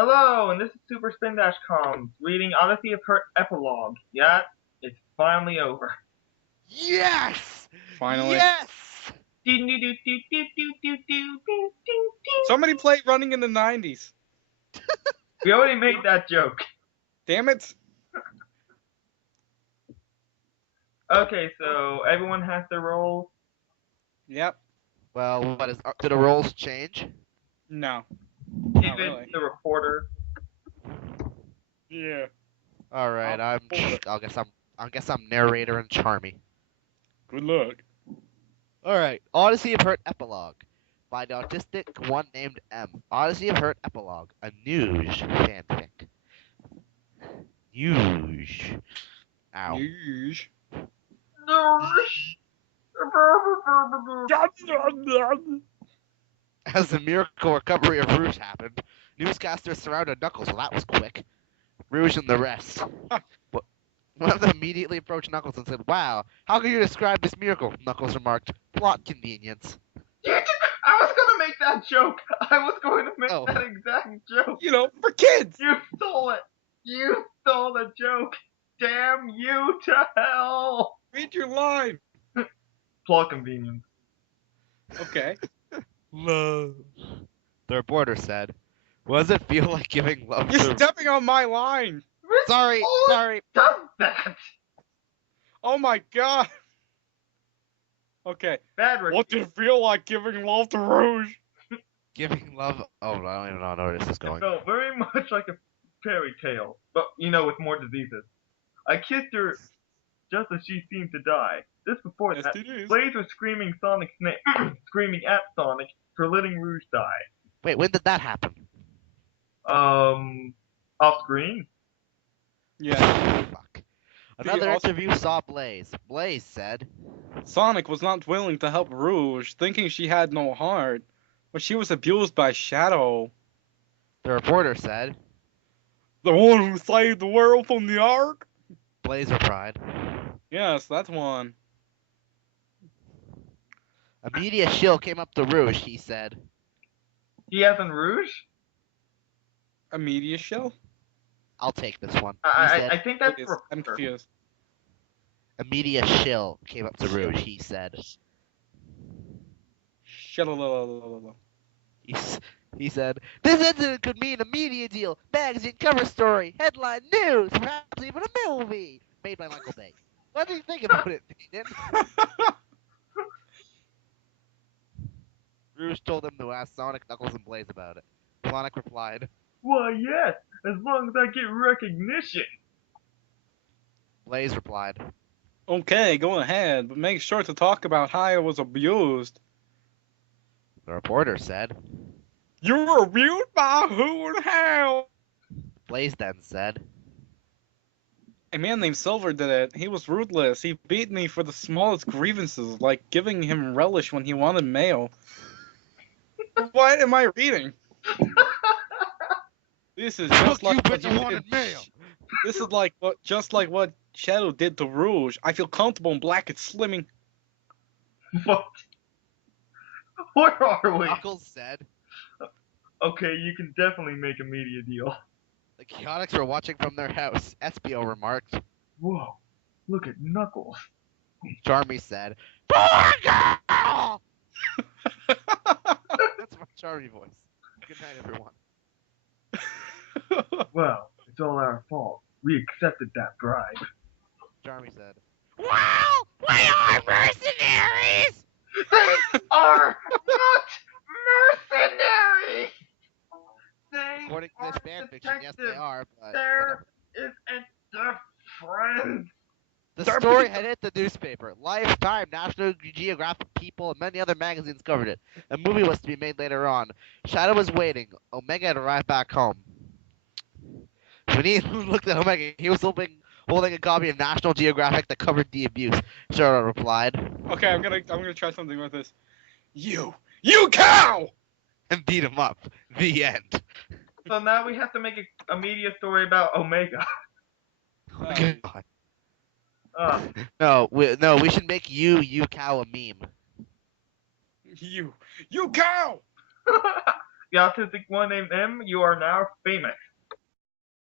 Hello, and this is SuperSpindashComms reading Odyssey of Hurt Epilogue. Yeah, it's finally over. Yes! Finally. Yes! Somebody played Running in the 90s. We already made that joke. Damn it. Okay, so everyone has their roles. Yep. Well, do the roles change? No. Even really. the reporter. Yeah. All right, I'll I guess I'm narrator and Charmy. Good luck. All right, Odyssey of Hurt Epilogue by the autistic one named M. Odyssey of Hurt Epilogue, a news fanfic. News. Ow. Yeesh. As the miracle recovery of Rouge happened, newscasters surrounded Knuckles. Well, that was quick. Rouge and the rest. One of them immediately approached Knuckles and said, "Wow, how can you describe this miracle?" Knuckles remarked, "Plot convenience." I was gonna make that joke. I was going to make Oh. that exact joke. You know, for kids. You stole it. You stole the joke. Damn you to hell. Read your line. Plot convenience. Okay. Love. The reporter said, "What does it feel like giving love You're to..." stepping on my line. Sorry. Does that? Oh my god. Okay. Bad Rick. What did it feel like giving love to Rouge? Giving love. Oh, I don't even know where this is It going. felt very much like a fairy tale, but with more diseases. I kissed her just as she seemed to die. Just before that, Blaze was screaming Sonic's name, screaming at Sonic for letting Rouge die. Wait, when did that happen? Off screen. Yeah. Fuck. Another interview saw Blaze. Blaze said, Sonic was not willing to help Rouge, thinking she had no heart, but she was abused by Shadow. The reporter said, "The one who saved the world from the Ark?" Blaze replied, "Yes, that's one." A media shill came up to Rouge, he said. He has in Rouge? A media shell? I'll take this one. I think that's for I'm confused. A media shill came up to Rouge, he said. He said, "This incident could mean a media deal, magazine cover story, headline news, perhaps even a movie." Made by Michael Bay. What do you think about it, Peyton? Rouge told him to ask Sonic, Knuckles, and Blaze about it. Sonic replied, "Why, yes, as long as I get recognition." Blaze replied, "Okay, go ahead, but make sure to talk about how I was abused." The reporter said, "You were abused by who and how?" Blaze then said, "A man named Silver did it. He was ruthless. He beat me for the smallest grievances, like giving him relish when he wanted mail." What am I reading? This is just like what you wanted mail. This is just like what Shadow did to Rouge. I feel comfortable in black and slimming. What? Where are we? Knuckles said, "Okay, you can definitely make a media deal." The Chaotix were watching from their house. Espio remarked, "Whoa, look at Knuckles." Charmy said, "Poor girl!" That's my Charmy voice. Good night, everyone. "Well, it's all our fault. We accepted that bribe." Charmy said, "Well, we are mercenaries!" They are not mercenaries! They According to this are fanfiction, yes, they detectives. are, but There is a difference. the story had hit the newspaper. Lifetime, National Geographic, People, and many other magazines covered it. A movie was to be made later on. Shadow was waiting. Omega had arrived back home. When he looked at Omega, he was holding a copy of National Geographic that covered the abuse. Shadow replied, Okay, I'm gonna try something with this. You cow! and beat him up. The end. So now we have to make a media story about Omega. God. No, we should make you cow a meme. You cow! The autistic one named M, you are now famous.